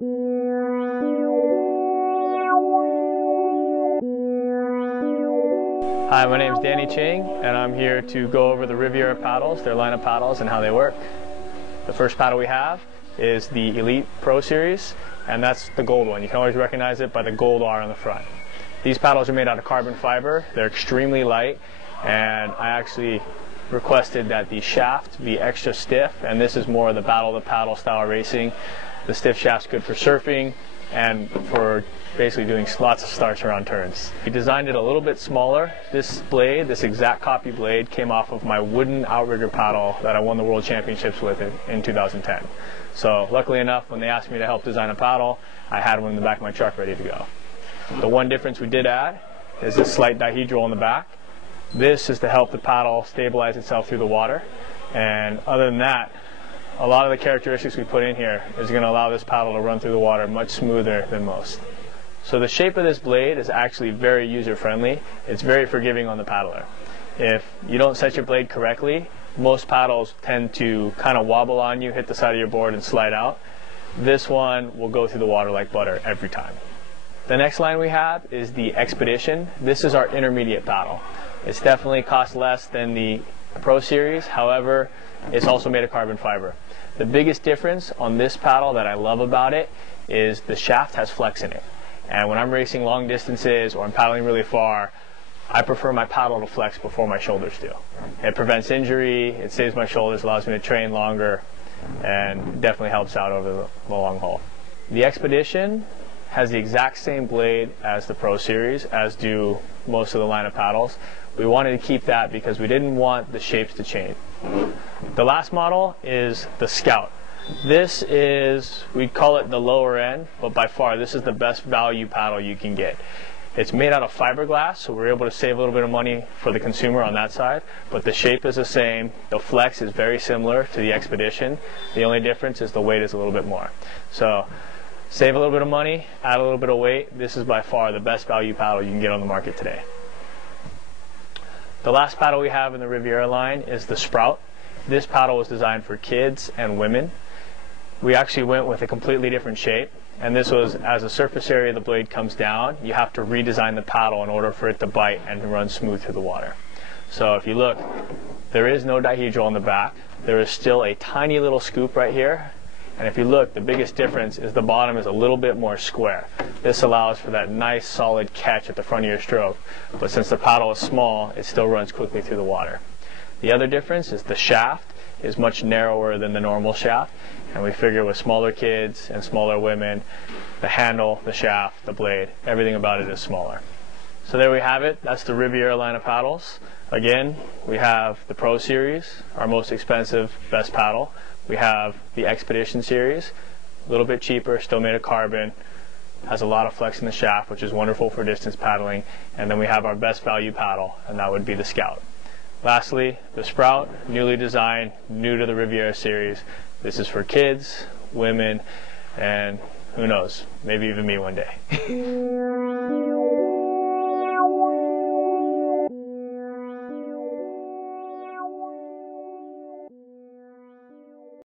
Hi, my name is Ching, and I'm here to go over the Riviera paddles, their line of paddles, and how they work. The first paddle we have is the Elite Pro Series, and that's the gold one. You can always recognize it by the gold R on the front. These paddles are made out of carbon fiber. They're extremely light, and I actually requested that the shaft be extra stiff, and this is more of the battle of the paddle style racing. The stiff shaft's good for surfing and for basically doing lots of starts around turns. We designed it a little bit smaller. This blade, this exact copy blade, came off of my wooden outrigger paddle that I won the World Championships with in 2010. So luckily enough, when they asked me to help design a paddle, I had one in the back of my truck ready to go. The one difference we did add is this slight dihedral on the back. This is to help the paddle stabilize itself through the water. And other than that, a lot of the characteristics we put in here is going to allow this paddle to run through the water much smoother than most. So the shape of this blade is actually very user-friendly. It's very forgiving on the paddler. If you don't set your blade correctly, most paddles tend to kind of wobble on you, hit the side of your board, and slide out. This one will go through the water like butter every time. The next line we have is the Expedition. This is our intermediate paddle. It's definitely cost less than the Pro Series, however, it's also made of carbon fiber. The biggest difference on this paddle that I love about it is the shaft has flex in it. And when I'm racing long distances or I'm paddling really far, I prefer my paddle to flex before my shoulders do. It prevents injury, it saves my shoulders, allows me to train longer, and definitely helps out over the long haul. The Expedition has the exact same blade as the Pro Series, as do most of the line of paddles. We wanted to keep that because we didn't want the shapes to change. The last model is the Scout. This is, we call it the lower end, but by far this is the best value paddle you can get. It's made out of fiberglass, so we're able to save a little bit of money for the consumer on that side, but the shape is the same. The flex is very similar to the Expedition. The only difference is the weight is a little bit more. So save a little bit of money, add a little bit of weight. This is by far the best value paddle you can get on the market today. The last paddle we have in the Riviera line is the Sprout. This paddle was designed for kids and women. We actually went with a completely different shape, and this was, as the surface area of the blade comes down, you have to redesign the paddle in order for it to bite and to run smooth through the water. So if you look, there is no dihedral on the back. There is still a tiny little scoop right here, and if you look, the biggest difference is the bottom is a little bit more square. This allows for that nice solid catch at the front of your stroke, but since the paddle is small, it still runs quickly through the water. The other difference is the shaft is much narrower than the normal shaft, and we figure with smaller kids and smaller women, the handle, the shaft, the blade, everything about it is smaller. So there we have it. That's the Riviera line of paddles. Again, we have the Pro Series, our most expensive, best paddle. We have the Expedition Series, a little bit cheaper, still made of carbon, has a lot of flex in the shaft, which is wonderful for distance paddling. And then we have our best value paddle, and that would be the Scout. Lastly, the Sprout, newly designed, new to the Riviera series. This is for kids, women, and who knows, maybe even me one day.